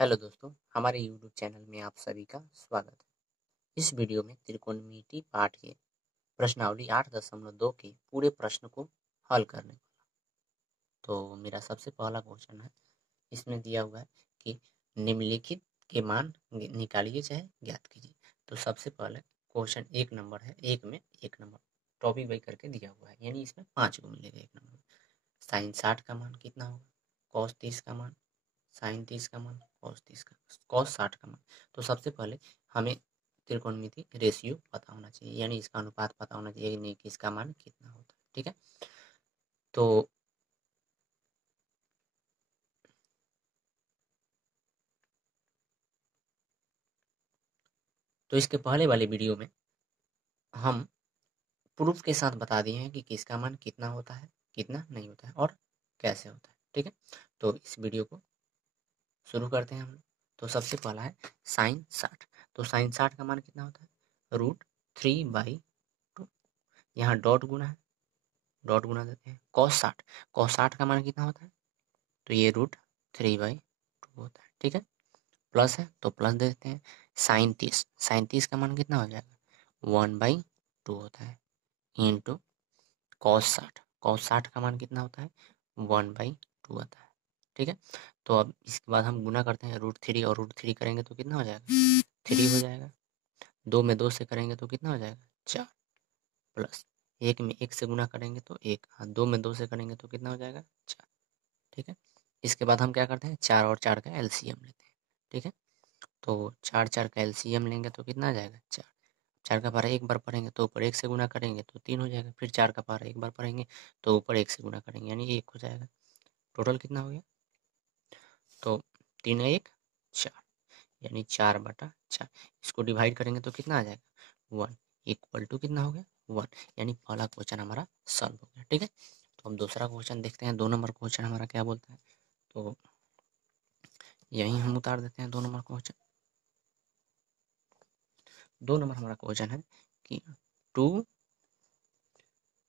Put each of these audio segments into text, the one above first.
Hello दोस्तों, हमारे YouTube channel में आप सभी का स्वागत है। इस वीडियो में त्रिकोणमिति पाठ के प्रश्नावली 8.2 के पूरे प्रश्न को हल करने वाला। तो मेरा सबसे पहला क्वेश्चन है, इसमें दिया हुआ है कि निम्नलिखित के मान निकालिए चाहे ज्ञात कीजिए। तो सबसे पहले क्वेश्चन 1 नंबर है, 1 में 1 नंबर टॉपिक वाइज करके दिया हुआ है, यानी इसमें 5 को मिलेगा 1 नंबर। साइन 60 का मान कितना होगा, कॉस 30 का मान, साइन 30 का मान, कॉस 30 का, कॉस 60 का मान। तो सबसे पहले हमें त्रिकोणमिति रेशियो पता होना चाहिए, यानी इसका अनुपात पता होना चाहिए नहीं कि इसका मान कितना होता है। ठीक है, तो इसके पहले वाले वीडियो में हम प्रूफ के साथ बता दिए हैं कि किसका मान कितना होता है, कितना नहीं होता है और कैसे होता है। ठीक है, तो इस वीडियो को शुरू करते हैं हम। तो सबसे पहला है साइन 60। तो साइन 60 का मान कितना होता है, √3/2। यहाँ डॉट गुना है, डॉट गुना देते हैं। कॉस 60, कॉस 60 का मान कितना होता है, तो ये √3/2 होता है। ठीक है, प्लस है तो प्लस दे देते हैं। साइन 30, साइन 30 का मान कितना हो जाएगा, 1/2 होता है, इंटू कॉस 60, कॉस 60 का मान कितना होता है, 1/2 होता है। ठीक है, तो अब इसके बाद हम गुना करते हैं, √3 और √3 करेंगे तो कितना हो जाएगा, 3 हो जाएगा। 2 में 2 से करेंगे तो कितना हो जाएगा, 4, प्लस 1 में 1 से गुना करेंगे तो 1, हाँ 2 में 2 से करेंगे तो कितना हो जाएगा, 4। ठीक है, इसके बाद हम क्या करते हैं, 4 और 4 का एलसीएम लेते हैं। ठीक है, तो 4 4 का एलसीएम लेंगे तो कितना आ जाएगा, 4। 4 का पारा एक बार पढ़ेंगे तो ऊपर 1 से गुना करेंगे तो 3 हो जाएगा। फिर 4 का पारा एक बार पढ़ेंगे तो ऊपर 1 से गुना करेंगे यानी 1 हो जाएगा। टोटल कितना हो गया, तो 3 1 4, यानी 4/4। इसको डिवाइड करेंगे तो कितना आ जाएगा, 1 इक्वल टू कितना हो गया, 1। यानी पहला क्वेश्चन हमारा सॉल्व हो गया। ठीक है, तो हम दूसरा क्वेश्चन देखते हैं। 2 नंबर क्वेश्चन हमारा क्या बोलता है, तो यहीं हम उतार देते हैं 2 नंबर क्वेश्चन। 2 नंबर हमारा क्वेश्चन है कि 2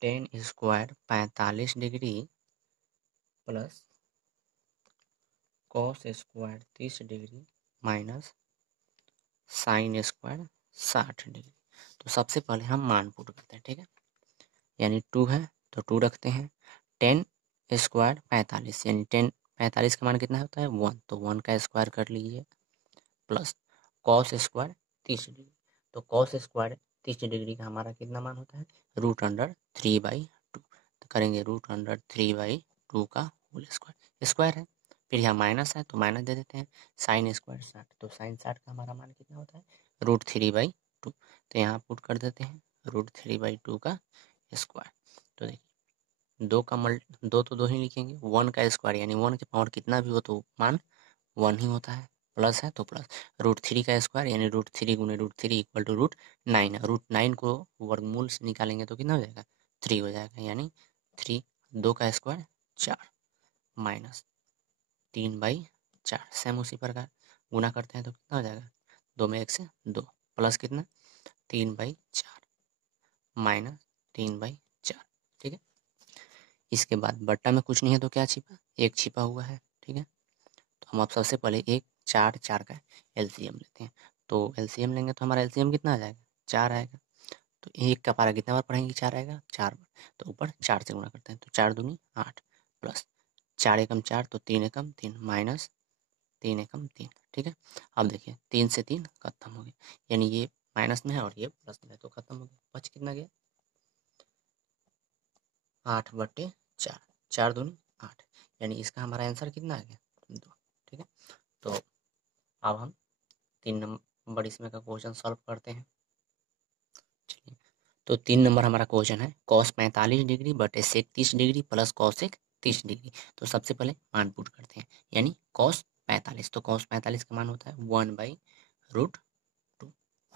tan square 45 degree plus cos square 30 degree minus sine square 60 degree. तो सबसे पहले हम मान पुट करते हैं। ठीक है, यानी 2 है तो 2 रखते हैं। 10 स्क्वायर 45, यानी 10 45 का मान कितना होता है, 1, तो 1 का स्क्वायर कर लीजिए, प्लस कॉस स्क्वायर 30 डिग्री। तो कॉस स्क्वायर 30 डिग्री का हमारा कितना मान होता है, √3/2। तो करेंगे √3/2 का होल स्क्वायर, स्क्वायर है, फिर यहाँ माइनस है तो माइनस दे देते हैं। साइन स्क्वायर 60, तो साइन 60 का हमारा मान कितना होता है, √3/2। तो यहाँ पुट कर देते हैं √3/2 का स्क्वायर। तो देखिए 2 का दो तो 2 ही लिखेंगे, 1 का स्क्वायर यानी 1 के पावर कितना भी हो तो मान 1 ही होता है, प्लस है तो प्लस। √3 का स्क्वायर यानी √3 गुने √3 इक्वल टू √9 है। √9 को वर्गमूल से निकालेंगे तो कितना हो जाएगा, 3 हो जाएगा, यानी 3। 2 का स्क्वायर 4 माइनस 3/4, सेम उसी प्रकार गुना करते हैं तो कितना हो जाएगा, 2 में 1 से 2, प्लस कितना 3/4 माइनस 3/4। ठीक है, इसके बाद बट्टा में कुछ नहीं है तो क्या छिपा, 1 छिपा हुआ है। ठीक है, तो हम अब सबसे पहले 1 4 4 का एलसीएम लेते हैं। तो एलसीएम लेंगे तो हमारा एलसीएम कितना आ जाएगा, 4 आएगा। तो 1 का पारा कितना बार पढ़ेंगे, 4 आएगा, 4 बार। तो ऊपर 4 से गुणा करते हैं तो 4 दूनी 8, प्लस 4 एकम 4 तो 3 एकम 3 माइनस 3 एकम 3। ठीक है, अब देखिए 3 से 3 खत्म हो गया, यानी ये माइनस में है और ये प्लस में है तो खत्म हो गया। बच कितना गया, 8/4, 4 दूनी 8, यानी इसका हमारा आंसर कितना आ गया, 2। ठीक है, तो अब हम 3 नंबर इसमें का क्वेश्चन सॉल्व करते हैं। चलिए, तो 3 नंबर हमारा क्वेश्चन है, cos 45 डिग्री बटे sec 30 degree plus cosec 30 degree. तो सबसे पहले मान पुट करते हैं, यानी cos 45, तो cos 45 का मान होता है 1/√2,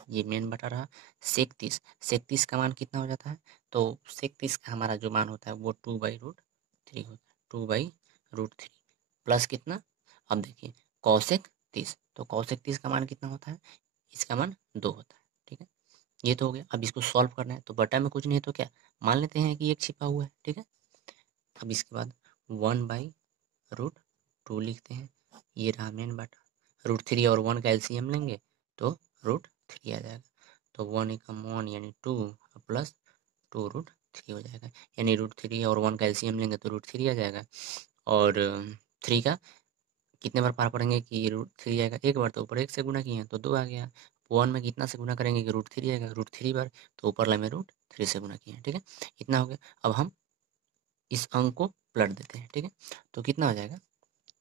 ये मेन बटा रहा। sec 30, sec 30 का मान कितना हो जाता है, तो sec 30 का हमारा जो मान होता है वो 2/√3 होता है, 2/√3 प्लस कितना, अब देखिए cosec 30, तो cosec 30 का मान कितना होता है, इसका मान 2 होता है। ठीक है, ये तो हो गया। अब इसको सॉल्व करना है तो बटा में कुछ नहीं है तो क्या मान लेते हैं कि 1 छिपा हुआ है। ठीक है, अब इसके बाद 1/√2 लिखते हैं, ये रहा मेन बटा। √3 और 1 का एलसीएम लेंगे तो √3 आ जाएगा। तो 1 एकम 1 यानी 2 प्लस 2√3 हो जाएगा, यानी √3 और 1 का एलसीएम लेंगे तो √3 आ जाएगा। और 3 का कितने बार पार पड़ेंगे कि √3 आएगा, एक बार, तो ऊपर 1 से गुना किए हैं तो 2 आ गया। 1 में कितना से गुना करेंगे कि √3 आएगा, √3 बार, तो ऊपर वाले में √3 से गुना किए हैं। ठीक है, इतना हो गया। अब हम इस अंक को पलट देते हैं। ठीक है, तो कितना हो जाएगा,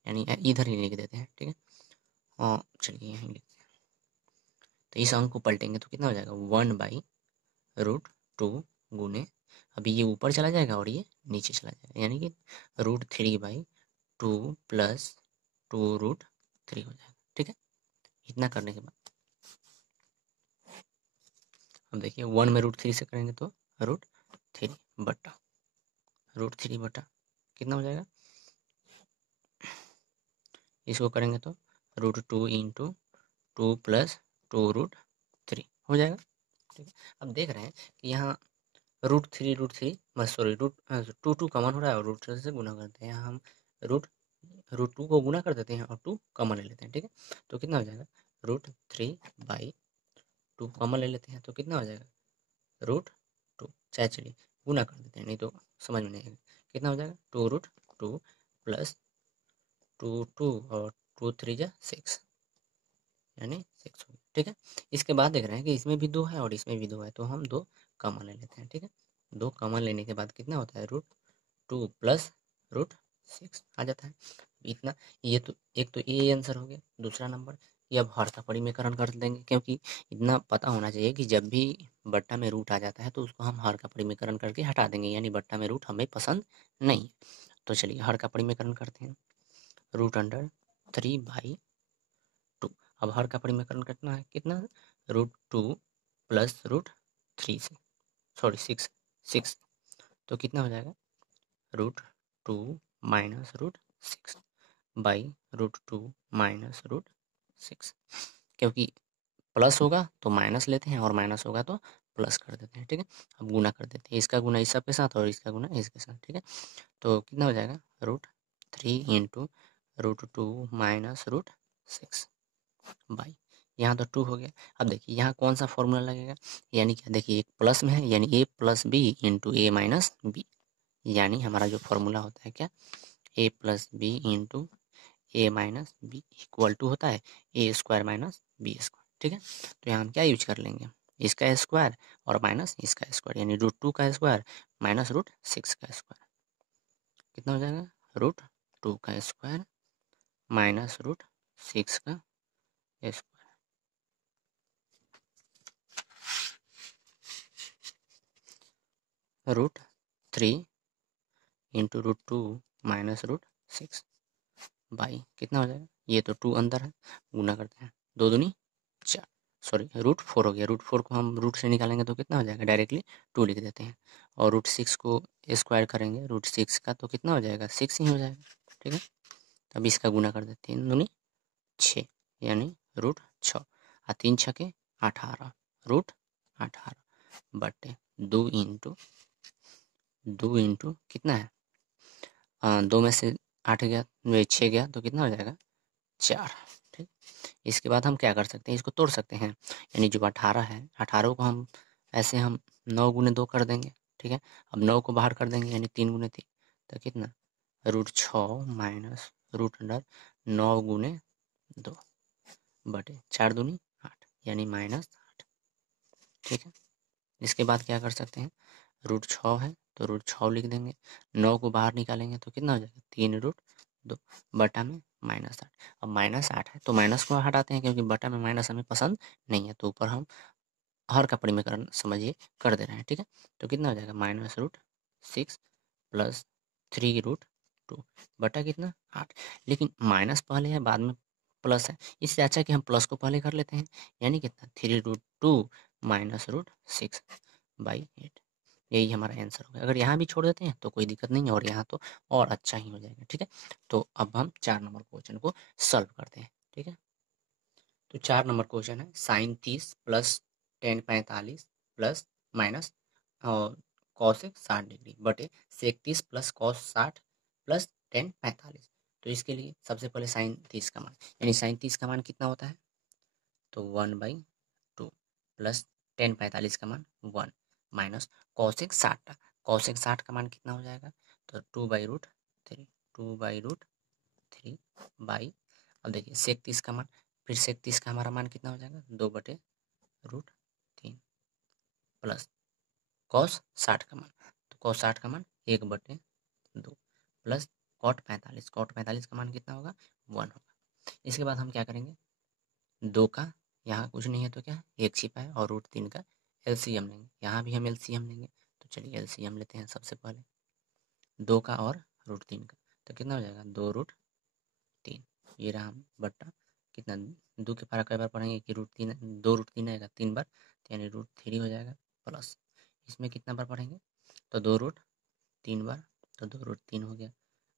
यानी इधर ही लिख देते हैं। ठीक है, हाँ चलिए यहीं लिखते हैं। तो इस अंक को पलटेंगे तो कितना हो जाएगा, 1/√2 गुने, अभी ये ऊपर चला जाएगा और ये नीचे चला जाएगा, यानी कि √3/2 प्लस 2√3 हो जाएगा। ठीक है, इतना करने के बाद अब देखिए 1 में √3 से करेंगे तो √3 बटा √3 बटा कितना हो जाएगा, इसको करेंगे तो √2 इंटू 2 प्लस 2√3 हो जाएगा। ठीक है, अब देख रहे हैं कि यहाँ √3 सॉरी √2 कॉमन हो रहा है और √3 से गुना करते हैं। यहाँ हम √2 को गुना कर देते हैं और 2 कॉमन ले लेते हैं। ठीक है, तो कितना हो जाएगा, √3/2 कॉमन ले लेते हैं तो कितना हो जाएगा, √2, चाहे चलिए गुना कर देते हैं, नहीं तो समझ में नहीं आएगा। कितना हो जाएगा, 2√2 प्लस 2 और 2×3 = 6, यानी 6 हो गया। ठीक है, इसके बाद देख रहे हैं कि इसमें भी 2 है और इसमें भी 2 है, तो हम 2 कॉमन ले लेते हैं। ठीक है, 2 कॉमन लेने के बाद कितना होता है, √2 प्लस √6 आ जाता है। इतना, ये तो एक तो ये आंसर हो गया। दूसरा नंबर, ये अब हर का परिमेकरण कर देंगे, क्योंकि इतना पता होना चाहिए कि जब भी बट्टा में रूट आ जाता है तो उसको हम हर का परिमेकरण करके हटा देंगे, यानी बट्टा में रूट हमें पसंद नहीं है। तो चलिए हर का परिमेकरण करते हैं, √3/2। अब हर का परिमेकरण करना है, कितना, √2 प्लस √3 से, सॉरी 6, तो कितना हो जाएगा, √2 माइनस √6 बाई √2 माइनस √6, क्योंकि प्लस होगा तो माइनस लेते हैं और माइनस होगा तो प्लस कर देते हैं। ठीक है, अब गुना कर देते हैं, इसका गुना इस सब के साथ और इसका गुना इसके साथ। ठीक है, तो कितना हो जाएगा, √3 इंटू √2 माइनस √6 बाई, यहाँ तो 2 हो गया। अब देखिए यहाँ कौन सा फॉर्मूला लगेगा, यानी क्या, देखिए एक प्लस में है, यानी a plus B into A minus B, यानी हमारा जो फॉर्मूला होता है क्या, a plus B into A minus B equal to होता है a² माइनस b²। ठीक है, तो यहाँ हम क्या यूज कर लेंगे, इसका स्क्वायर और माइनस इसका स्क्वायर, यानी √2 का स्क्वायर माइनस √6 का स्क्वायर, कितना हो जाएगा, √2 का स्क्वायर माइनस √6 का स्क्वायर, √3 इंटू √2 माइनस √6 बाई कितना हो जाएगा, ये तो 2 अंदर है, गुना करते हैं, 2 दूनी 4, सॉरी √4 हो गया। √4 को हम रूट से निकालेंगे तो कितना हो जाएगा, डायरेक्टली 2 लिख देते हैं, और √6 को स्क्वायर करेंगे √6 का तो कितना हो जाएगा, 6 ही हो जाएगा। ठीक है, अब इसका गुना कर देते हैं, 3 दूनी 6, यानी √6 और 3 छके 18, √18 बटे 2 इंटू कितना है, 2 में से 8 गया, 6 गया तो कितना हो जाएगा, 4। ठीक, इसके बाद हम क्या कर सकते हैं, इसको तोड़ सकते हैं, यानी जो 18 है, 18 को हम ऐसे हम 9 गुने 2 कर देंगे। ठीक है, अब 9 को बाहर कर देंगे, यानी 3 गुने 3, तो कितना, √6 माइनस √9 गुने 2 बटे 4 दूनी 8, यानी -8। ठीक है, इसके बाद क्या कर सकते हैं, √6 है तो √6 लिख देंगे, 9 को बाहर निकालेंगे तो कितना हो जाएगा, 3√2 बटा में -8। अब -8 है तो माइनस को हटाते हैं, क्योंकि बटा में माइनस हमें पसंद नहीं है, तो ऊपर हम हर का परिमेकरण समझिए कर दे रहे हैं। ठीक है, तो कितना हो जाएगा, -√6 प्लस 3√2 बटा कितना, 8। लेकिन माइनस पहले है बाद में प्लस है, इससे अच्छा कि हम प्लस को पहले कर लेते हैं, यानी कितना, 3√2 माइनस √6/8, यही हमारा आंसर होगा। अगर यहाँ भी छोड़ देते हैं तो कोई दिक्कत नहीं है, और यहाँ तो और अच्छा ही हो जाएगा। ठीक है, तो अब हम 4 नंबर क्वेश्चन को सॉल्व करते हैं। ठीक है, तो 4 नंबर क्वेश्चन है, sine 30 plus tan 45 plus minus और कॉसेक 60 डिग्री बटे sec 30 plus cos 60 plus tan 45। तो इसके लिए सबसे पहले साइन 30 का मान, यानी साइन 30 का मान कितना होता है, तो 1/2 प्लस टेन 45 का मान 1 माइनस कॉसेक 60 का, कॉसेक 60 का मान कितना हो जाएगा, तो 2/√3, 2/√3 बाई, अब देखिए सेक 30 का मान, फिर सेक 30 का हमारा मान कितना हो जाएगा, 2/√3 प्लस कॉस 60 का मान, तो कॉस 60 का मान 1/2 प्लस कॉट 45, कॉट 45 का मान कितना होगा, 1 होगा। इसके बाद हम क्या करेंगे, 2 का यहाँ कुछ नहीं है तो क्या 1 छिपा है, और √3 का एलसीएम लेंगे, यहाँ भी हम एलसीएम लेंगे, तो चलिए एलसीएम लेते हैं सबसे पहले 2 का और √3 का, तो कितना हो जाएगा 2√3, ये रहा बट्टा कितना, 2 के पारा कई बार पढ़ेंगे कि √3, 2√3 आएगा 3 बार, तो यानी √3 हो जाएगा, प्लस इसमें कितना बार पढ़ेंगे, तो 2√3 बार, तो 2√3 हो गया,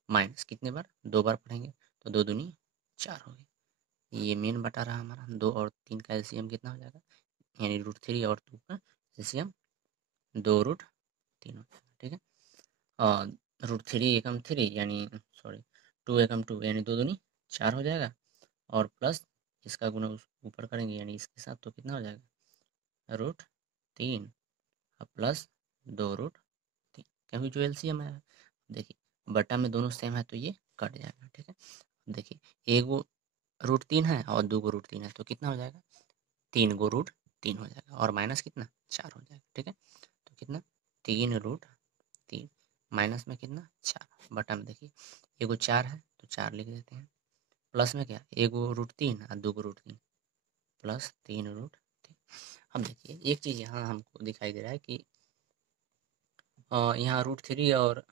माइनस कितने बार 2 बार पढ़ेंगे, तो 2 दूनी 4 हो गया, ये मेन बटा रहा हमारा, 2 और 3 का एलसीएम कितना हो जाएगा, यानी √3 और 2 का एलसीएम 2√3 हो जाएगा, ठीक है, और √3 एकम 3 यानी सॉरी 2 एकम 2 यानी 2 दूनी 4 हो जाएगा, और प्लस इसका गुना ऊपर करेंगे यानी इसके साथ, तो कितना हो जाएगा √3 और प्लस 2√3, क्योंकि जो एलसीएम है देखिए बटा में दोनों सेम है तो ये कट जाएगा, ठीक है, देखिए एक वो √3 है और 2 √3 है, तो कितना हो जाएगा 3 √3 हो जाएगा, और माइनस कितना 4 हो जाएगा, ठीक है, तो कितना 3√3 माइनस में कितना 4 बटा में देखिए एगो 4 है तो 4 लिख देते हैं, प्लस में क्या एगो √3 और 2 √3 प्लस 3√3। अब देखिए एक चीज़ यहाँ हमको दिखाई दे रहा है कि यहाँ √3 और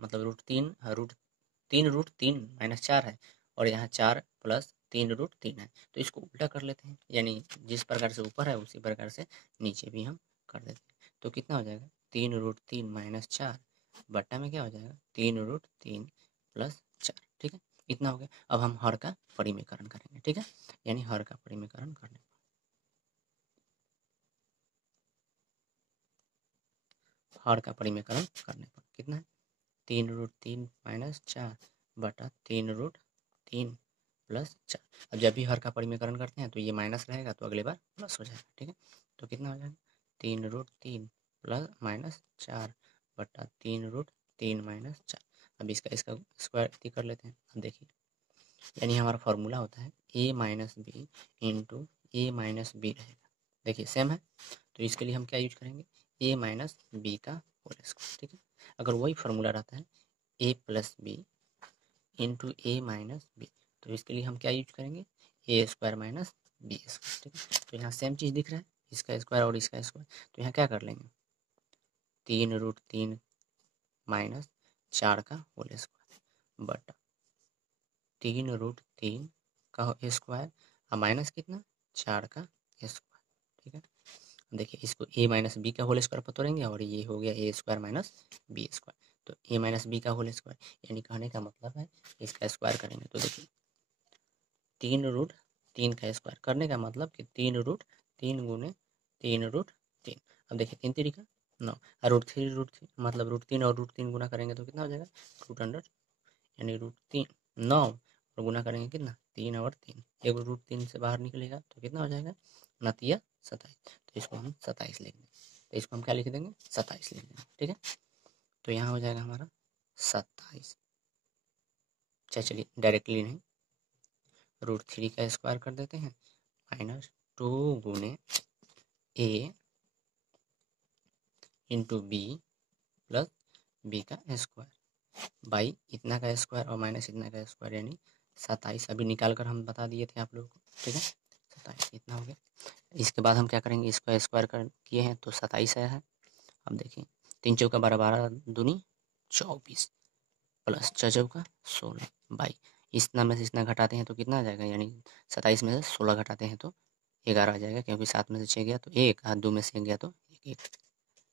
मतलब √3 माइनस 4 है, और यहाँ 4 प्लस 3√3 है, तो इसको उल्टा कर लेते हैं, यानी जिस प्रकार से ऊपर है उसी प्रकार से नीचे भी हम कर देते हैं, तो कितना हो जाएगा 3√3 माइनस 4 बट्टा में क्या हो जाएगा 3√3 प्लस 4, ठीक है, इतना हो गया। अब हम हर का परिमेयकरण करेंगे, ठीक है, यानी हर का परिमेयकरण करने हर का परिमेयकरण करने पर कितना है 3√3 माइनस 4 बटा 3√3 प्लस 4। अब जब भी हर का परिमेयकरण करते हैं तो ये माइनस रहेगा तो अगले बार प्लस हो जाएगा, ठीक है, तो कितना हो जाएगा 3√3 प्लस माइनस 4 बटा 3√3 माइनस 4। अब इसका स्क्वायर कर लेते हैं, अब देखिए यानी हमारा फॉर्मूला होता है a minus B into A minus B रहेगा, देखिए सेम है, तो इसके लिए हम क्या यूज करेंगे a माइनस बी का होल स्क्वायर, ठीक है, अगर वही फार्मूला रहता है a plus B into A minus B, तो इसके लिए हम क्या यूज करेंगे A square minus B square, ठीक है, तो यहाँ सेम चीज़ दिख रहा है इसका स्क्वायर और इसका स्क्वायर, तो यहाँ क्या कर लेंगे 3√3 माइनस 4 का होल स्क्वायर बटा 3√3 का स्क्वायर और माइनस कितना 4 का स्क्वायर, ठीक है, देखिए इसको a माइनस बी का होल स्क्वायर पर तोड़ेंगे और ये हो गया ए स्क्वायर माइनस बी स्क्वायर, तो a माइनस बी का होल स्क्वायर, यानी कहने का मतलब है इसका स्क्वायर करेंगे तो देखिए 3√3 का स्क्वायर करने का मतलब कि 3√3 गुने 3√3, अब देखिए 3 3 का 9 और √3 मतलब √3 और √3 गुना करेंगे तो कितना हो जाएगा √100, यानी √3 9 और गुना करेंगे कितना 3 और 3, एक √3 से बाहर निकलेगा तो कितना हो जाएगा 29 27, तो इसको हम 27 लिख देंगे, तो इसको हम क्या लिख देंगे 27 लिख देंगे, ठीक है, तो यहाँ हो जाएगा हमारा 27, चलिए डायरेक्टली नहीं √3 का स्क्वायर कर देते हैं माइनस 2 गुने ए इंटू बी प्लस बी का स्क्वायर बाई इतना का स्क्वायर और माइनस इतना का स्क्वायर, यानी 27 अभी निकाल कर हम बता दिए थे आप लोगों को, ठीक है 27 इतना हो गया। इसके बाद हम क्या करेंगे इसको स्क्वायर कर किए हैं तो 27 आया है, अब देखिए 3 चौका 12 12 दूनी 24 प्लस 6 चौका 16 बाई इतना में से इतना घटाते हैं तो कितना आ जाएगा, यानी 27 में से 16 घटाते हैं तो 11 आ जाएगा, क्योंकि 7 में से 6 गया तो 1 और 2 में से 1 गया तो 1,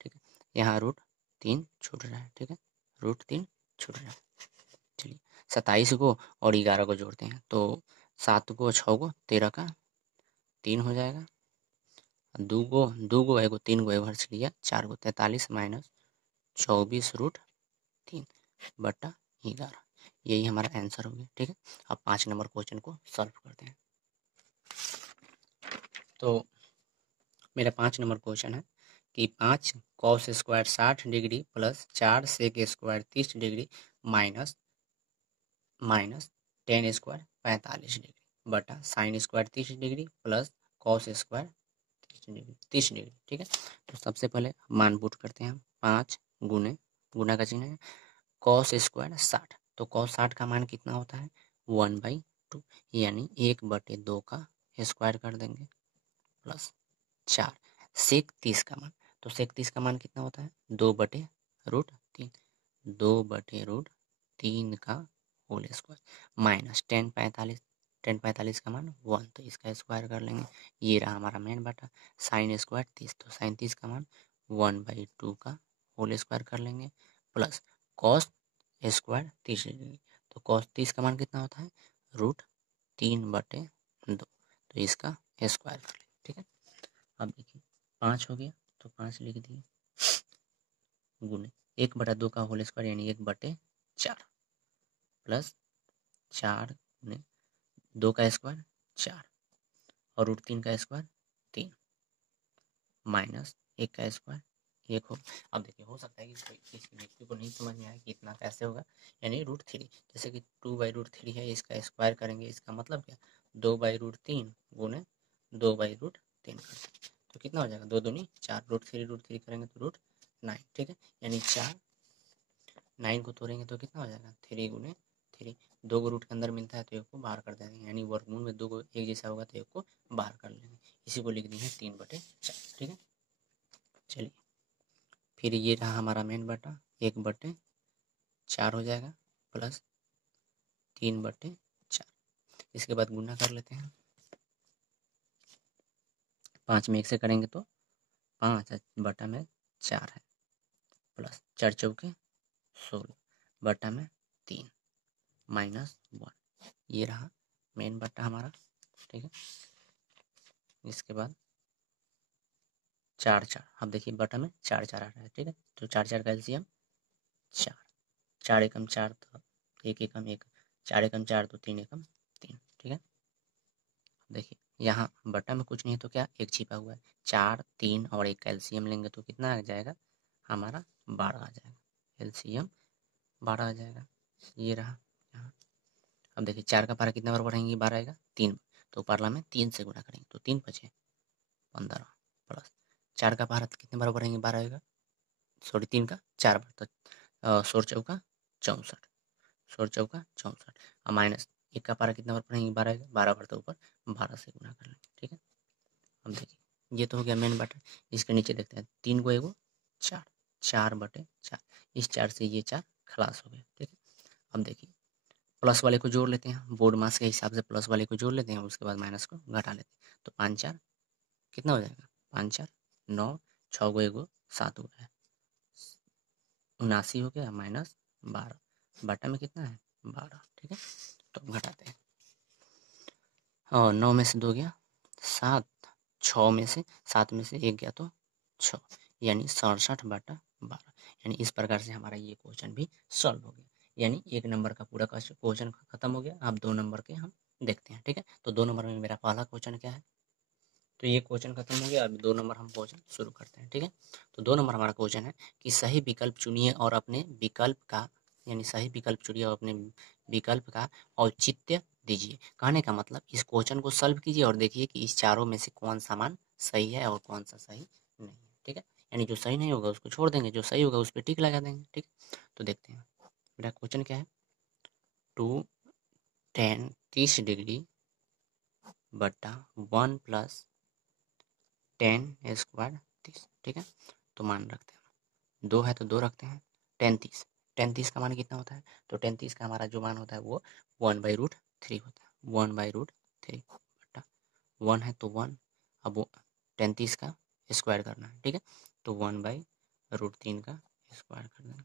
ठीक है, यहाँ √3 छूट रहा है, ठीक है, √3 छूट रहा है, चलिए 27 को और 11 को जोड़ते हैं तो 7 को 6 को 13 का 3 हो जाएगा, 2 को एगो 3 को एक भर लिया 4 को 43 माइनस 24 √3 बटा 11, यही हमारा आंसर हो गया। ठीक है, अब 5 नंबर क्वेश्चन को सॉल्व करते हैं। तो मेरा 5 नंबर क्वेश्चन है कि 5 cos square 60 degree plus 4 sec square 30 degree minus 10 square 45 degree बटा sine square 30 degree plus cos square 30 degree. ठीक है, तो सबसे पहले मान पुट करते हैं हम। 5 गुने, गुना का चिन्ह है, कॉस स्क्वायर 60, तो कॉस 60 का मान कितना होता है 1/2, यानी 1/2 का स्क्वायर कर देंगे प्लस 4 सेक 30 का मान, तो सेक 30 का मान कितना होता है 2/√3, 2/√3 का होल स्क्वायर माइनस 10/45 का मान 1, तो इसका स्क्वायर कर लेंगे। ये रहा हमारा मेन बटा साइन स्क्वायर 30, तो साइन 30 का मान 1/2 का होल स्क्वायर कर लेंगे प्लस कॉस स्क्वायर 30 डिग्री, तो कॉस 30 का मान कितना होता है √3/2, तो इसका स्क्वायर कर लेंगे। ठीक है, अब देखिए 5 हो गया तो 5 लिख दिए गुने 1/2 का होल स्क्वायर यानी 1/4 प्लस 4 गुने 2 का स्क्वायर 4 और √3 का स्क्वायर 3 माइनस 1 का स्क्वायर 1 हो। अब देखिए हो सकता है कि किसी व्यक्ति को नहीं समझ में आए कि इतना कैसे होगा, यानी √3 जैसे कि 2/√3 है, इसका स्क्वायर करेंगे, इसका मतलब क्या 2/√3 गुने 2/√3 करते तो कितना हो जाएगा 2 दूनी 4, √3 करेंगे तो √9। ठीक है, यानी 4 9 को तोड़ेंगे तो कितना हो जाएगा 3 गुने 3, 2 को रूट के अंदर मिलता है तो एक को बाहर कर देंगे, यानी वर्गमूल में 2 को एक जैसा होगा तो एक को बाहर कर लेंगे, इसी को लिख देंगे 3/4। ठीक है, चलिए फिर ये रहा हमारा मेन बटा 1/4 हो जाएगा प्लस 3/4, इसके बाद गुना कर लेते हैं। 5 में 1 से करेंगे तो 5 बटा में 4 है प्लस 4 चौके 16 बटा में 3 माइनस 1, ये रहा मेन बटा हमारा। ठीक है, इसके बाद 4 4, अब देखिए बटा में 4 4 आ रहा है। ठीक है, तो 4 4 का एलसीएम 4, 4 एकम 4 तो 1 एकम 1, 4 एकम 4 तो 3 एकम 3। ठीक है, देखिए यहाँ बटा में कुछ नहीं तो क्या एक छिपा हुआ है, 4 3 और 1 का एलसीएम लेंगे तो कितना आ जाएगा हमारा 12 आ जाएगा, एलसीएम 12 आ जाएगा। ये रहा यहाँ। अब देखिए 4 का पारा कितना बार बढ़ाएंगे 12 आएगा 3, तो पारला में 3 से गुणा करेंगे तो 3 बचे 15 प्लस 4 का पारा कितने बार बढ़ेंगे 12 आएगा, सॉरी 3 का 4 बार, तो 16 चौका 64, 16 चौका 64 और माइनस 1 का पारा कितना बार पढ़ेंगे 12 आएगा, 12 बार तो ऊपर 12 से गुणा कर लेंगे। ठीक है, अब देखिए ये तो हो गया मेन बटा, इसके नीचे देखते हैं 3 को एगो 4, 4/4, इस 4 से ये 4 खलास हो गया। ठीक है, अब देखिए प्लस वाले को जोड़ लेते हैं, बोर्ड मास के हिसाब से प्लस वाले को जोड़ लेते हैं, उसके बाद माइनस को घटा लेते हैं, तो 5 4 कितना हो जाएगा 5 4 9, 6 को एगो 7 हो गया 79 हो गया माइनस 12 बटा में कितना है 12। ठीक है, तो घटाते हैं और 9 में से 2 गया 7, 6 में से 7 में से 1 गया तो 6, यानी 67/12, यानी इस प्रकार से हमारा ये क्वेश्चन भी सॉल्व हो गया। यानी 1 नंबर का पूरा क्वेश्चन खत्म हो गया। अब 2 नंबर के हम देखते हैं। ठीक है, तो 2 नंबर में मेरा पहला क्वेश्चन क्या है, तो ये क्वेश्चन खत्म हो गया। अब 2 नंबर हम क्वेश्चन शुरू करते हैं। ठीक है, तो 2 नंबर हमारा क्वेश्चन है कि सही विकल्प चुनिए और अपने विकल्प का, यानी सही विकल्प चुनिए और अपने विकल्प का औचित्य दीजिए। कहने का मतलब इस क्वेश्चन को सॉल्व कीजिए और देखिए कि इस चारों में से कौन सा मान सही है और कौन सा सही नहीं है। ठीक है, यानी जो सही नहीं होगा उसको छोड़ देंगे, जो सही होगा उस पर टिक लगा देंगे। ठीक, तो देखते हैं मेरा क्वेश्चन क्या है, 2 10 30 डिग्री बटा 1 + 10 स्क्वायर 30। ठीक है, तो मान रखते हैं 2 है तो 2 रखते हैं, 10 30 का मान कितना होता है, तो 10 30 का हमारा जो मान होता है वो 1/√3 होता है, 1/√3 बटा 1 है तो 1, अब वो 10 30 का स्क्वायर करना है। ठीक है, तो 1/√3 का स्क्वायर कर देंगे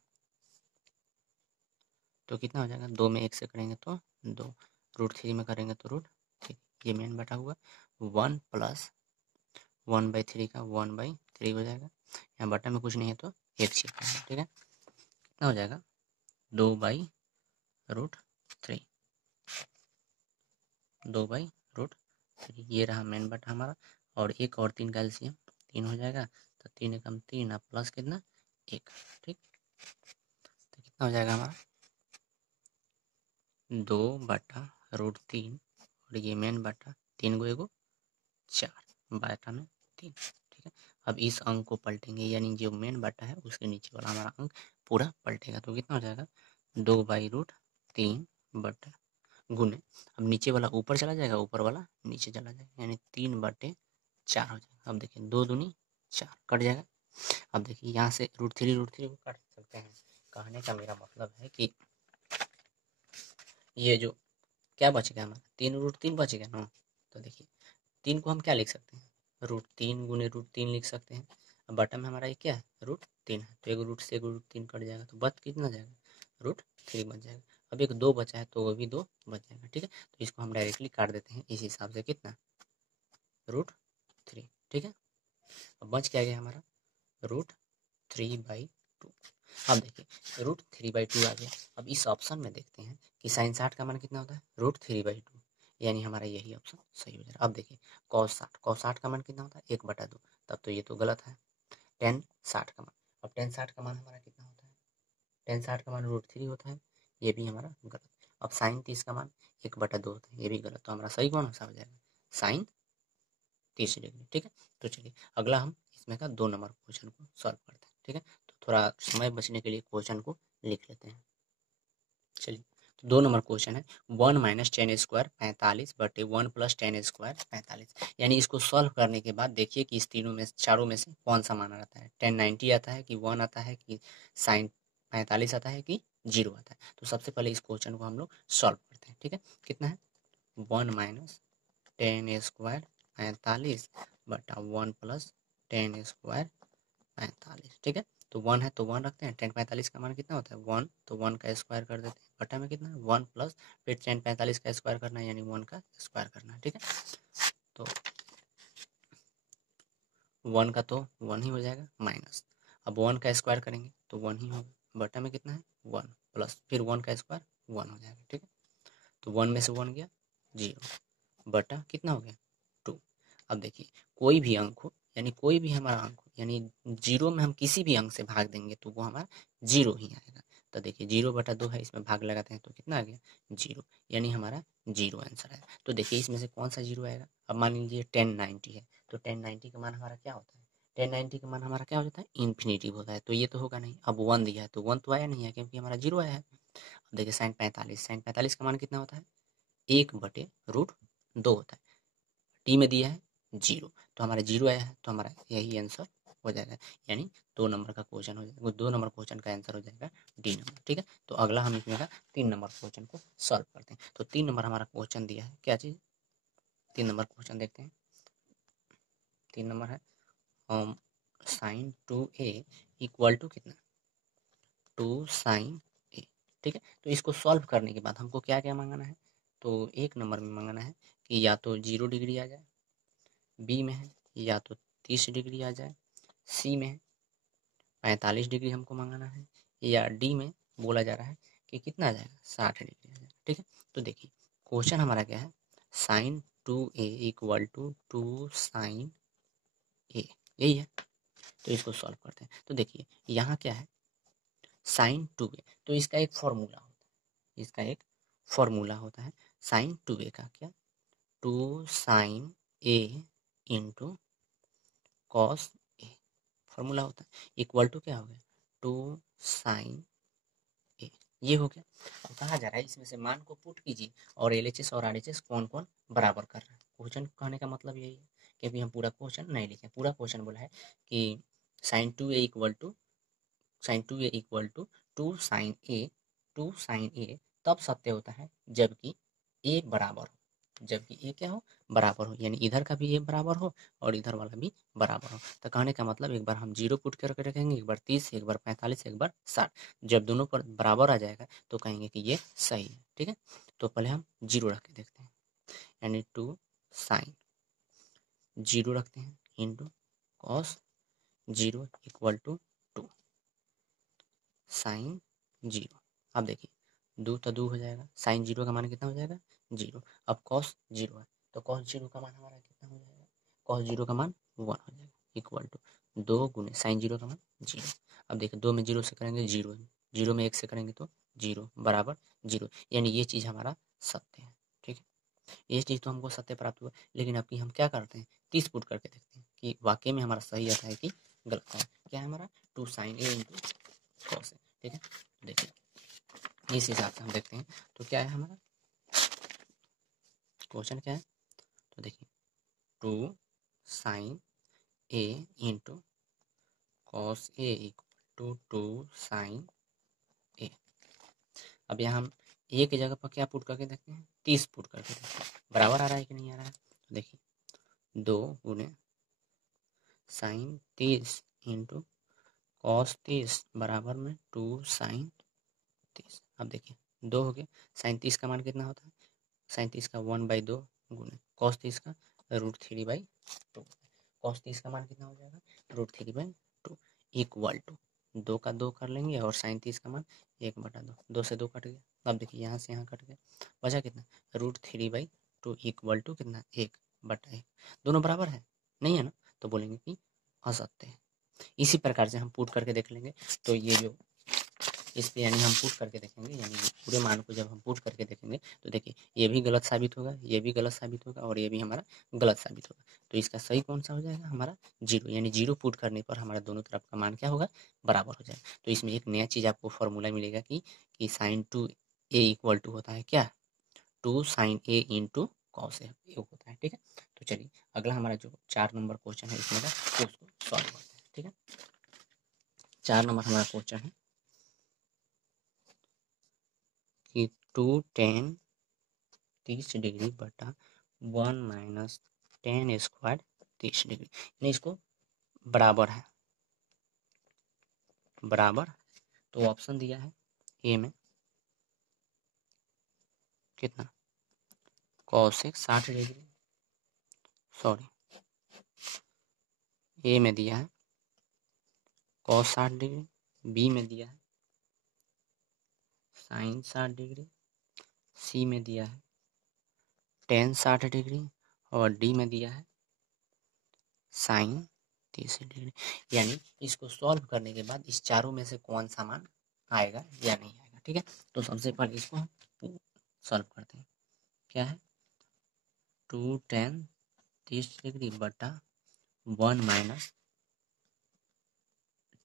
तो कितना हो जाएगा, 2 में 1 से करेंगे तो 2, √3 में करेंगे तो √3, ये मेन बटा हुआ 1 + 1/3 का 1/3 हो जाएगा, यहाँ बटा में कुछ नहीं है तो 1 छिपा है। ठीक है, कितना हो जाएगा 2/√3 3, 2/√3। ये रहा मेन बटा हमारा, और 1 और 3 का एलसीएम 3 हो जाएगा, तो 3 एकम 3 और प्लस कितना 1, ठीक। तो कितना हो जाएगा हमारा 2/√3, और ये मेन बटा 3 को 4 बटा में 3, ठीक है। अब इस अंक को पलटेंगे, यानी जो मेन बटा है उसके नीचे वाला हमारा अंक पूरा पलटेगा, तो कितना हो जाएगा 2/√3 बटा गुने, अब नीचे वाला ऊपर चला जाएगा, ऊपर वाला नीचे चला जाएगा, यानी 3/4 हो जाएगा। अब देखिए 2 दूनी 4 कट जाएगा। अब देखिए यहाँ से √3 को काट सकते हैं। कहने का मेरा मतलब है कि ये जो क्या बचेगा हमारा 3√3 बचेगा ना, तो देखिए 3 को हम क्या लिख सकते हैं, √3 गुने √3 लिख सकते हैं। अब बटा में हमारा ये क्या है √3 है, तो एक रूट से एक √3 कट जाएगा, तो बच कितना जाएगा √3 बच जाएगा। अब एक 2 बचा है, तो वो भी 2 बच जाएगा, ठीक है। तो इसको हम डायरेक्टली काट देते हैं इस हिसाब से, कितना √3, ठीक है। अब बच क्या गया हमारा √3/2। अब देखिए √3/2 आ गया। अब इस ऑप्शन में देखते हैं कि sin 60 का मान कितना होता है √3/2, यानी हमारा यही ऑप्शन सही हो जाएगा। अब देखिए cos 60 का मान कितना होता है 1/2, तब तो ये तो गलत है। tan 60 का मान, अब tan 60 का मान हमारा कितना होता है, tan 60 का मान √3 होता है, ये भी हमारा गलत। अब sin 30 का मान 1/2 होता है, ये भी गलत, तो हमारा सही कौन सा हो जाएगा sin 30 डिग्री, ठीक है। तो चलिए अगला हम इसमें का 2 नंबर क्वेश्चन को सॉल्व करते हैं, ठीक है। तो थोड़ा समय बचने के लिए क्वेश्चन को लिख लेते हैं। चलिए तो 2 नंबर क्वेश्चन है 1 - tan² 45 बटे 1 + tan² 45, यानी इसको सॉल्व करने के बाद देखिए कि इस तीनों में चारों में से कौन सा मान आता है, tan 90 आता है कि 1 आता है कि sin 45 आता है कि 0 आता है। तो सबसे पहले इस क्वेश्चन को हम लोग सॉल्व करते हैं, ठीक है। कितना है 1 - tan² 45 बटा 1 + tan² 45, ठीक है। तो 1 है तो 1 रखते हैं, tan 45 का मान कितना होता है 1, तो 1 का स्क्वायर कर देते हैं, बटा में कितना है 1 प्लस फिर tan 45 का स्क्वायर करना है, यानी 1 का स्क्वायर करना है, ठीक है। तो 1 का तो 1 ही हो जाएगा, माइनस अब 1 का स्क्वायर करेंगे तो 1 ही होगा, बटा में कितना है 1 प्लस फिर 1 का स्क्वायर 1 हो जाएगा, ठीक है। तो 1 में से 1 गया 0 बटा कितना हो गया 2। अब देखिए कोई भी अंक हो, यानी कोई भी हमारा अंक हो, यानी 0 में हम किसी भी अंक से भाग देंगे तो वो हमारा 0 ही आएगा। तो देखिए 0/2 है, इसमें भाग लगाते हैं तो कितना आ गया 0, यानी हमारा 0 आंसर आएगा। तो देखिए इसमें से कौन सा 0 आएगा, अब मान लीजिए tan 90 है, तो tan 90 का मान हमारा क्या होता है, tan 90 का मान हमारा क्या हो जाता है इन्फिनिटिव होता है, तो ये तो होगा नहीं। अब 1 दिया है तो 1 तो आया नहीं है, क्योंकि हमारा 0 आया है। अब देखिए sin 45 का मान कितना होता है 1/√2 होता है, टी में दिया है 0, तो हमारा 0 आया है, तो हमारा यही आंसर हो जाएगा, यानी 2 नंबर का क्वेश्चन हो जाएगा, 2 नंबर क्वेश्चन का आंसर हो जाएगा डी नंबर, ठीक है। तो अगला हम इसमें का 3 नंबर क्वेश्चन को सॉल्व करते हैं। तो 3 नंबर हमारा क्वेश्चन दिया है, क्या चीज़ 3 नंबर क्वेश्चन देखते हैं। 3 नंबर है sin 2a इक्वल टू कितना 2 sin a, ठीक है। तो इसको सॉल्व करने के बाद हमको क्या क्या मांगना है, तो 1 नंबर में मांगना है कि या तो 0 डिग्री आ जाए, बी में है या तो 30 डिग्री आ जाए, सी में है 45 डिग्री हमको मंगाना है, या डी में बोला जा रहा है कि कितना आ जाएगा 60 डिग्री आ जाएगा, ठीक है। तो देखिए क्वेश्चन हमारा क्या है sin 2a equal to 2 sin a, यही है। तो इसको सॉल्व करते हैं। तो देखिए यहाँ क्या है sin 2a, तो इसका एक फॉर्मूला होता है, इसका एक फॉर्मूला होता है sin 2a का, क्या 2 sin a into cos A, formula होता है, इक्वल टू क्या हो गया 2 sin ए, ये हो गया। अब कहा जा रहा है इसमें से मान को पुट कीजिए और एलएचएस और आरएचएस कौन कौन बराबर कर रहा है। क्वेश्चन कहने का मतलब यही है, क्योंकि हम पूरा क्वेश्चन नहीं लिखे, पूरा क्वेश्चन बोला है कि sin 2a equal to two sine A तब सत्य होता है जबकि ए बराबर हो, जबकि ए क्या हो बराबर हो, यानी इधर का भी ए बराबर हो और इधर वाला भी बराबर हो। तो कहने का मतलब एक बार हम 0 पुट करके रखेंगे, एक बार 30, एक बार 45, एक बार 60, जब दोनों पर बराबर आ जाएगा तो कहेंगे कि ये सही है, ठीक है। तो पहले हम 0 रख के देखते हैं, यानी 2 साइन 0 रखते हैं into cos 0 equal to 2 sine 0। अब देखिए दो तो दो हो जाएगा, साइन जीरो का मान कितना हो जाएगा, जीरो। अब कॉस जीरो है तो कॉस जीरो का मान हमारा कितना हो जाएगा, कॉस जीरो का मान 1 हो जाएगा, इक्वल टू 2 गुने साइन जीरो का मान जीरो। अब देखिए 2 में जीरो से करेंगे जीरो, जीरो में 1 से करेंगे तो जीरो बराबर जीरो, यानी ये चीज़ हमारा सत्य है। ठीक है, ये चीज़ तो हमको सत्य प्राप्त हुआ, लेकिन अब हम क्या करते हैं, 30 पुट करके देखते हैं कि वाकई में हमारा सही आता है कि गलत है। क्या है हमारा, 2 साइन ए इंटू कॉस है। ठीक है, देखिए इस हिसाब से हम देखते हैं तो क्या है हमारा क्वेश्चन क्या है, तो देखिए 2 sine A into cos A equal to 2 sine A. अब यहाँ हम ए की जगह पर क्या पुट करके देखते हैं, 30 पुट करके देखते हैं, बराबर आ रहा है कि नहीं आ रहा है। तो देखिए 2 गुने साइन 30 इंटू कॉस 30 बराबर में 2 साइन 30। अब देखिए 2 हो गया, साइन 30 का मान कितना होता है, साइन 30 का 1/2 गुने कॉस 30 का √3/2। कॉस 30 का मान कितना हो जाएगा, √3/2 इक्वल टू 2 का 2 कर लेंगे और साइन 30 का मान 1/2, 2 से 2 कट गया। अब देखिए यहाँ से यहाँ कट गया, बचा कितना, √3/2 इक्वल टू कितना 1/1। दोनों बराबर है नहीं है ना, तो बोलेंगे कि असत्य है। इसी प्रकार से हम पुट करके देख लेंगे, तो ये जो इस पे यानी हम पुट करके देखेंगे, यानी पूरे मान को जब हम पुट करके देखेंगे तो देखिए ये भी गलत साबित होगा, ये भी गलत साबित होगा और ये भी हमारा गलत साबित होगा। तो इसका सही कौन सा हो जाएगा, हमारा जीरो, यानी जीरो पुट करने पर हमारा दोनों तरफ का मान क्या होगा, बराबर हो जाएगा। तो इसमें एक नया चीज़ आपको फॉर्मूला मिलेगा कि साइन 2a इक्वल टू होता है क्या, 2 साइन ए इंटू कॉस ए होता है। ठीक है, तो चलिए अगला हमारा जो 4 नंबर क्वेश्चन है इसमें का उसको सॉल्व करते हैं। ठीक है, 4 नंबर हमारा क्वेश्चन है कि 2 tan 30 डिग्री बटा 1 माइनस tan स्क्वायर 30 डिग्री, यानी इसको बराबर है, बराबर। तो ऑप्शन दिया है ए में कितना, कॉसेक 60 डिग्री, सॉरी ए में दिया है कॉस 60 डिग्री, बी में दिया है साइन 60 डिग्री, सी में दिया है tan 60 डिग्री और डी में दिया है साइन 30 डिग्री। यानी इसको सॉल्व करने के बाद इस चारों में से कौन सा मान आएगा या नहीं आएगा। ठीक है, तो सबसे पहले इसको हम सॉल्व करते हैं। क्या है, 2 tan 30 डिग्री बटा 1 माइनस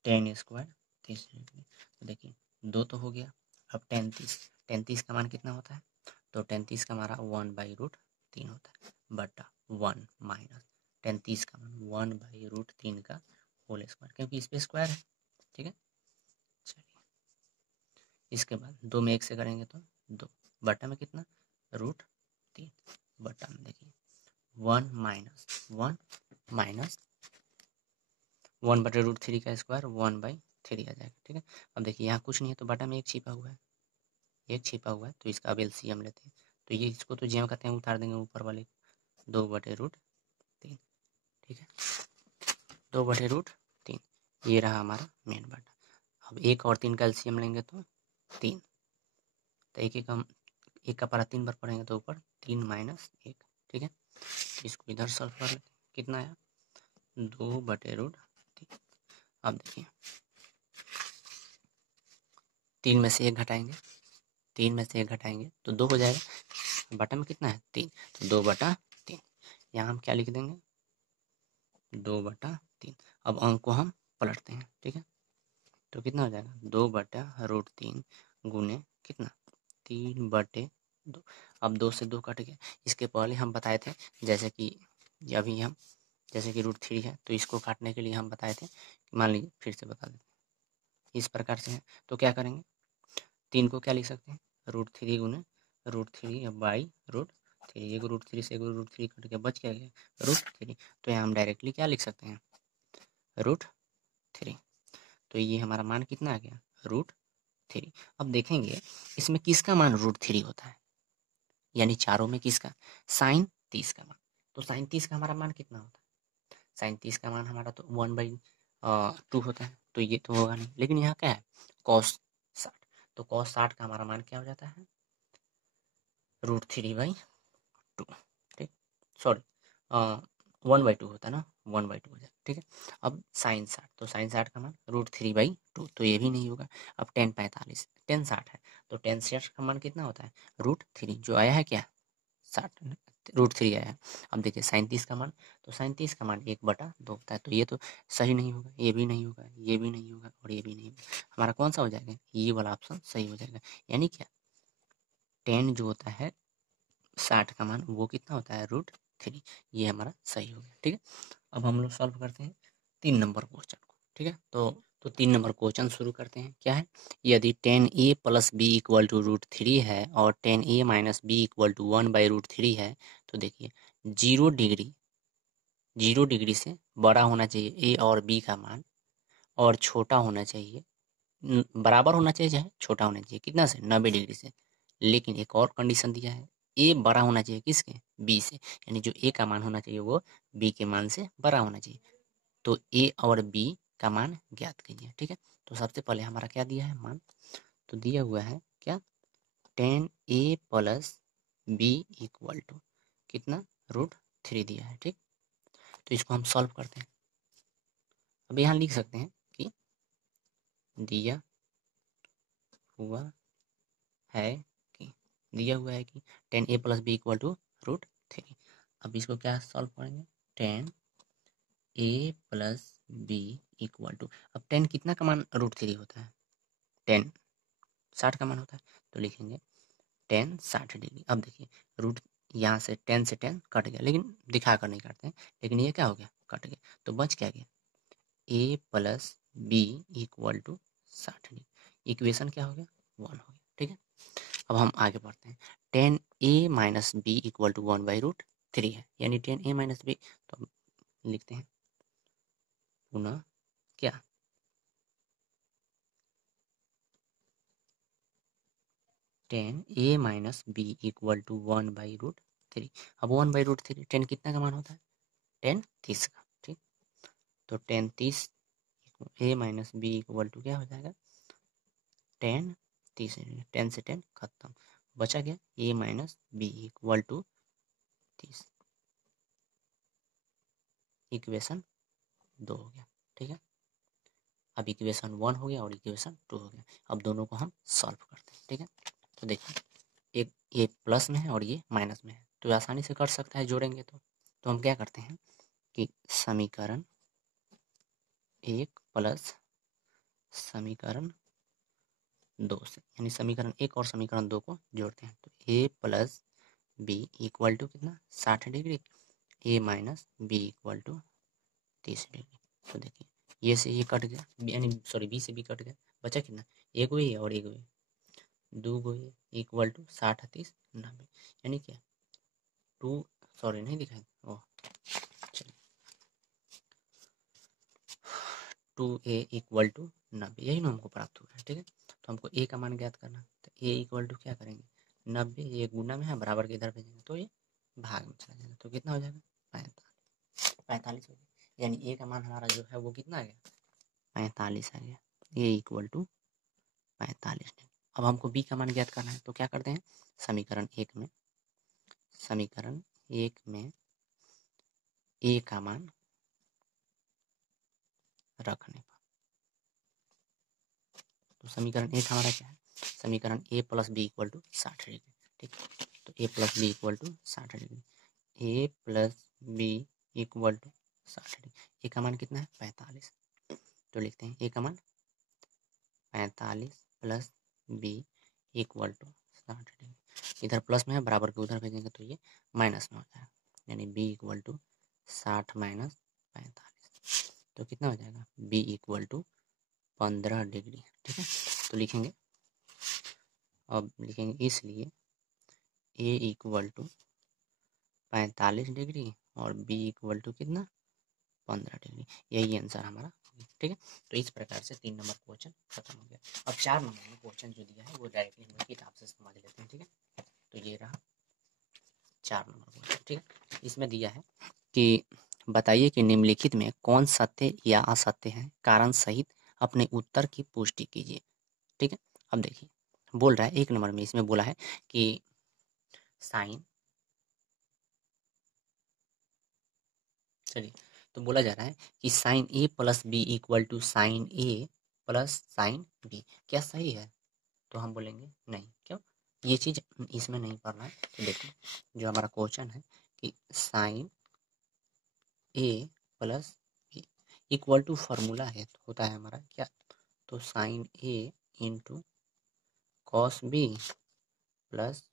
tan स्क्वायर 30 डिग्री। तो देखिए 2 तो हो गया, अब tan 30 का मान कितना होता है, तो tan 30 का हमारा 1/√3 होता है बटा 1 माइनस tan 30 का मान 1/√3 का होल स्क्वायर, क्योंकि इस पे स्क्वायर है। ठीक है, चलिए इसके बाद 2 में 1 से करेंगे तो 2 बटा में कितना, √3 बटा में देखिए 1 माइनस 1/√3 का स्क्वायर 1/3 आ जाएगा। ठीक है, अब देखिए यहाँ कुछ नहीं है तो बटा में 1 छिपा हुआ है, 1 छिपा हुआ है, तो इसका अब एलसीएम लेते हैं। तो ये इसको तो जेम कहते हैं, उतार देंगे ऊपर वाले 2/√3। ठीक है, 2/√3 ये रहा हमारा मेन बटा। अब 1 और 3 का एलसीएम लेंगे तो 3, तो एक का पारा 3 बार पढ़ेंगे तो ऊपर 3 माइनस 1। ठीक है, इसको इधर सॉल्व कर लेते हैं, कितना आया 2/√3। अब देखिए 3 में से 1 घटाएंगे, 3 में से 1 घटाएंगे तो 2 हो जाएगा, बटा में कितना है 3, तो 2/3। यहाँ हम क्या लिख देंगे 2/3। अब अंक को हम पलटते हैं। ठीक है, तो कितना हो जाएगा 2/√3 गुने कितना 3/2। अब 2 से 2 कट गया, इसके पहले हम बताए थे जैसे कि अभी हम जैसे कि √3 है तो इसको काटने के लिए हम बताए थे, मान लीजिए फिर से बता देते हैं इस प्रकार से है। तो क्या करेंगे, 3 को क्या लिख सकते हैं √3 गुने √3/√3, एक √3 से एक √3 कट के बच क्या गया √3, तो यहाँ हम डायरेक्टली क्या लिख सकते हैं √3। तो ये हमारा मान कितना आ गया √3। अब देखेंगे इसमें किसका मान √3 होता है, यानी चारों में किसका, साइन 30 का मान। तो साइन 30 का हमारा मान कितना होता है, साइन 30 का मान हमारा तो 1/2 होता है, तो ये तो होगा नहीं। लेकिन यहाँ क्या है कॉस 60, तो cos 60 का हमारा मान क्या हो जाता है, √3/2, ठीक, सॉरी 1/2 होता है ना, 1/2 हो जाए, ठीक है। अब साइन 60, तो साइन 60 का मान √3/2, तो ये भी नहीं होगा। अब tan 45, tan 60 है तो tan 60 का मान कितना होता है, √3, जो आया है क्या 60, √3 आया है। अब देखिए साइन 30 का मान, तो साइन 30 का मान 1/2 होता है, तो ये तो सही नहीं होगा, ये भी नहीं होगा, ये भी नहीं होगा और ये भी नहीं होगा। हमारा कौन सा हो जाएगा, ये वाला ऑप्शन सही हो जाएगा। यानी क्या, tan जो होता है 60 का मान वो कितना होता है, √3, ये हमारा सही हो गया, ठीक है। अब हम लोग सॉल्व करते हैं 3 नंबर क्वेश्चन को, ठीक है। तो 3 नंबर क्वेश्चन शुरू करते हैं। क्या है, यदि tan a + b = √3 है और tan a - b = 1/√3 है, तो देखिए 0 डिग्री से बड़ा होना चाहिए a और b का मान, और छोटा होना चाहिए, बराबर होना चाहिए चाहे छोटा होना चाहिए, कितना से, 90 डिग्री से। लेकिन एक और कंडीशन दिया है, ए बड़ा होना चाहिए किसके, बी से, यानी जो ए का मान होना चाहिए वो बी के मान से बड़ा होना चाहिए। तो ए और बी का मान ज्ञात कीजिए, ठीक है। तो सबसे पहले हमारा क्या दिया है मान, तो दिया हुआ है क्या, tan a + b = कितना, √3 दिया है, ठीक। तो इसको हम सॉल्व करते हैं। अब यहाँ लिख सकते हैं कि दिया हुआ है कि tan a + b = √3। अब इसको क्या सॉल्व करेंगे, tan a + b = अब tan कितना का मान √3 होता है, tan 60 का मान होता है, तो लिखेंगे tan 60 डिग्री। अब देखिए रूट, यहाँ से tan कट गया, लेकिन दिखा कर नहीं काटते हैं, लेकिन ये क्या हो गया, कट गया, तो बच क्या गया, a + b = 60 डिग्री। इक्वेशन क्या हो गया, 1 हो गया, ठीक है। अब हम आगे बढ़ते हैं, tan a - b = 1/√3 है, यानी tan a - b, तो हम लिखते हैं पुनः क्या, tan a - b = 1/√3। अब 1/√3, tan कितना का मान होता है, tan 30 का, ठीक। तो tan 30 a - b = क्या हो जाएगा, tan 30, tan से tan खत्म, बचा गया a - b = 30, इक्वेशन 2 हो गया, ठीक है। अब इक्वेशन 1 हो गया और इक्वेशन 2 हो गया। अब दोनों को हम सॉल्व करते हैं, ठीक है। तो देखिए एक ये प्लस में है और ये माइनस में है, तो आसानी से कर सकता है जोड़ेंगे तो हम क्या करते हैं कि समीकरण 1 प्लस समीकरण 2 से, यानी समीकरण 1 और समीकरण 2 को जोड़ते हैं, तो a + b = कितना, 60 डिग्री, a - b = 30 डिग्री। तो देखिए ये से ये कट गया, यानी सॉरी बी से बी कट गया, बचा कितना, एक वही और एक वही, 2 गो = 60 30 90, यानी क्या 2, सॉरी नहीं दिखाई, ओह चलिए 2a = 90, यही ना हमको प्राप्त हो रहा है, ठीक है। तो हमको a का मान ज्ञात करना, तो a = क्या करेंगे, 90, ये गुना में है, बराबर के इधर भेजेंगे तो ये भाग में चला जाएगा, तो कितना हो जाएगा, 45 हो गया, यानी a का मान हमारा जो है वो कितना आ गया, 45 आ गया, a = 45 डिग्री। अब हमको b का मान ज्ञात करना है, तो क्या करते हैं, समीकरण 1 में a का मान रखने पर, तो समीकरण 1 हमारा क्या है, समीकरण a + b = 60 डिग्री, ठीक। तो a + b = 60 degree, a + b = 60 degree, a का मान कितना है, 45, तो लिखते हैं a का मान 45 + b = 60 डिग्री, इधर प्लस में है, बराबर के उधर भेजेंगे तो ये माइनस में हो जाएगा, यानी b = 60 - 45, तो कितना हो जाएगा, b = 15 डिग्री, ठीक है। तो लिखेंगे, अब लिखेंगे इसलिए a = 45 डिग्री और b = कितना, 15 डिग्री, यही आंसर हमारा, ठीक है। तो इस प्रकार से 3 नंबर क्वेश्चन खत्म हो गया। अब 4 नंबर में क्वेश्चन जो दिया है वो डायरेक्टली हम किताब से समझ लेते हैं, ठीक है। तो ये रहा 4 नंबर क्वेश्चन, ठीक है। इसमें दिया है कि बताइए कि निम्नलिखित में कौन सत्य या असत्य है, कारण सहित अपने उत्तर की पुष्टि कीजिए, ठीक है। अब देखिए बोल रहा है 1 नंबर में इसमें बोला है कि साइन, चलिए तो बोला जा रहा है कि sine A plus B equal to sine A plus sine B, क्या सही है? तो हम बोलेंगे नहीं, क्यों? ये चीज़ इसमें नहीं पढ़ना है। तो देखो जो हमारा क्वेश्चन है कि sine A plus B equal to formula है, तो होता है हमारा क्या? तो sine A into cos B plus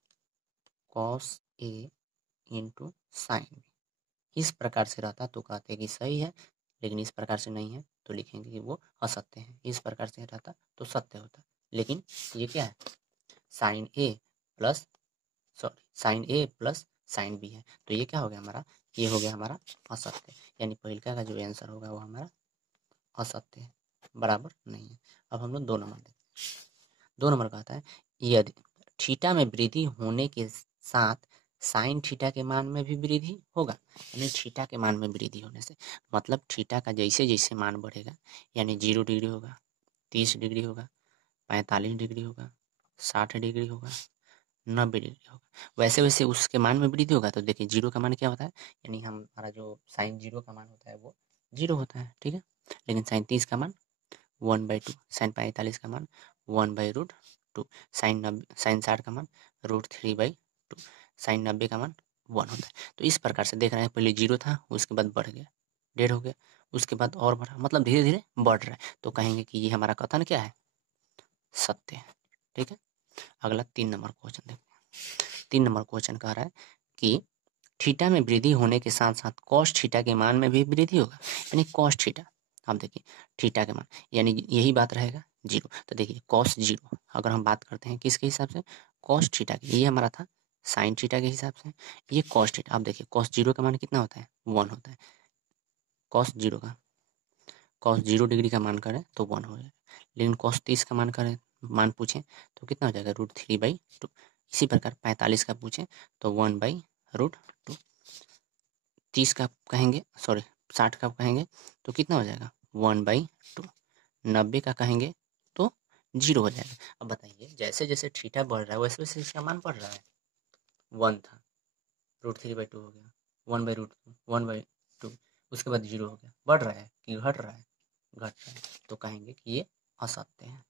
cos A into sine B, इस प्रकार से रहता तो कहते कि सही है, लेकिन इस प्रकार से नहीं है तो लिखेंगे कि वो असत्य है। इस प्रकार से रहता तो सत्य होता, लेकिन ये क्या है? Sign A plus sign A plus sine B है, तो ये क्या हो गया हमारा? ये हो गया हमारा असत्य, यानी पहिलका का जो आंसर होगा वो हमारा असत्य है, बराबर नहीं है। अब हम लोग 2 नंबर देखते हैं। 2 नंबर कहता है यदि थीटा में वृद्धि होने के साथ साइन थीटा के मान में भी वृद्धि होगा, यानी थीटा के मान में वृद्धि होने से मतलब थीटा का जैसे जैसे मान बढ़ेगा, यानी 0 डिग्री होगा, 30 डिग्री होगा, 45 डिग्री होगा, 60 डिग्री होगा, 90 डिग्री होगा, वैसे वैसे उसके मान में वृद्धि होगा। तो देखिए 0 का मान क्या होता है, यानी हमारा जो साइन 0 का मान होता है वो 0 होता है, ठीक है। लेकिन साइन 30 का मान 1/2, साइन 45 का मान 1/√2, साइन 60 का मान √3/2, साइन 90 का मान 1 होता है। तो इस प्रकार से देख रहे हैं, पहले 0 था, उसके बाद बढ़ गया, 1.5 हो गया, उसके बाद और बढ़ा, मतलब धीरे धीरे बढ़ रहा है। तो कहेंगे कि ये हमारा कथन क्या है? सत्य है, ठीक है। अगला 3 नंबर क्वेश्चन देखते हैं। 3 नंबर क्वेश्चन कह रहा है कि थीटा में वृद्धि होने के साथ साथ कॉस थीटा के मान में भी वृद्धि होगा, यानी कॉस थीटा, अब देखिए थीटा के मान यानी यही बात रहेगा 0। तो देखिए कॉस 0 अगर हम बात करते हैं किसके हिसाब से? कॉस थीटा की, ये हमारा था साइन थीटा के हिसाब से, ये कॉस थीटा। अब देखिए कॉस 0 का मान कितना होता है? 1 होता है। कॉस 0 डिग्री का मान करें तो 1 हो जाएगा, लेकिन कॉस 30 का मान पूछें तो कितना हो जाएगा? √3/2। इसी प्रकार 45 का पूछें तो 1/√2। 30 का कहेंगे, सॉरी 60 का कहेंगे तो कितना हो जाएगा? 1/2। 90 का कहेंगे तो 0 हो जाएगा। अब बताइए जैसे जैसे थीटा बढ़ रहा है वैसे वैसे इसका मान बढ़ रहा है। 1 था, √3/2 हो गया, 1/2, उसके बाद 0 हो गया, बढ़ रहा है कि घट रहा है? घट रहा है। तो कहेंगे कि ये असत्य है,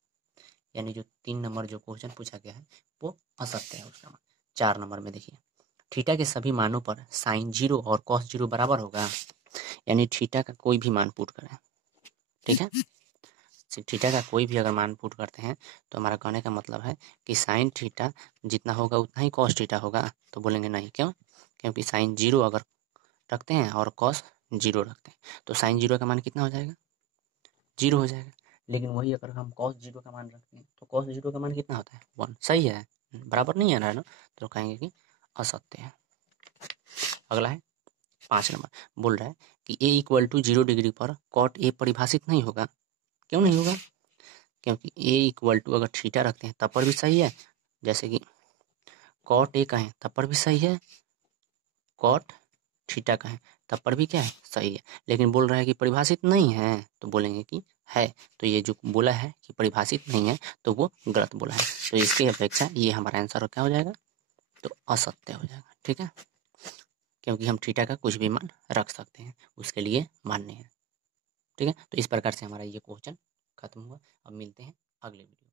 यानी जो 3 नंबर जो क्वेश्चन पूछा गया है वो असत्य है उसका मान। 4 नंबर में देखिए थीटा के सभी मानों पर साइन 0 और कॉस 0 बराबर होगा, यानी थीटा का कोई भी मान पुट करें, ठीक है। थीटा का कोई भी अगर मान पुट करते हैं तो हमारा कहने का मतलब है कि साइन थीटा जितना होगा उतना ही कॉस थीटा होगा। तो बोलेंगे नहीं, क्यों? क्योंकि साइन 0 अगर रखते हैं और कॉस 0 रखते हैं तो साइन 0 का मान कितना हो जाएगा? 0 हो जाएगा। लेकिन वही अगर हम कॉस 0 का मान रखते हैं तो कॉस 0 का मान कितना होता है? 1। सही है, बराबर नहीं है ना? तो कहेंगे कि असत्य है। अगला है 5 नंबर, बोल रहा है कि ए इक्वल टू 0 डिग्री पर कॉट ए परिभाषित नहीं होगा। क्यों नहीं होगा? क्योंकि ए इक्वल टू अगर थीटा रखते हैं तब पर भी सही है, जैसे कि कॉट ए कहें तब पर भी सही है, कॉट थीटा कहें तब पर भी क्या है? सही है। लेकिन बोल रहा है कि परिभाषित नहीं है, तो बोलेंगे कि है। तो ये जो बोला है कि परिभाषित नहीं है तो वो गलत बोला है, तो इसकी अपेक्षा ये हमारा आंसर क्या हो जाएगा? तो असत्य हो जाएगा, ठीक है। क्योंकि हम थीटा का कुछ भी मान रख सकते हैं, उसके लिए मान्य है, ठीक है। तो इस प्रकार से हमारा ये क्वेश्चन खत्म हुआ। अब मिलते हैं अगले वीडियो में।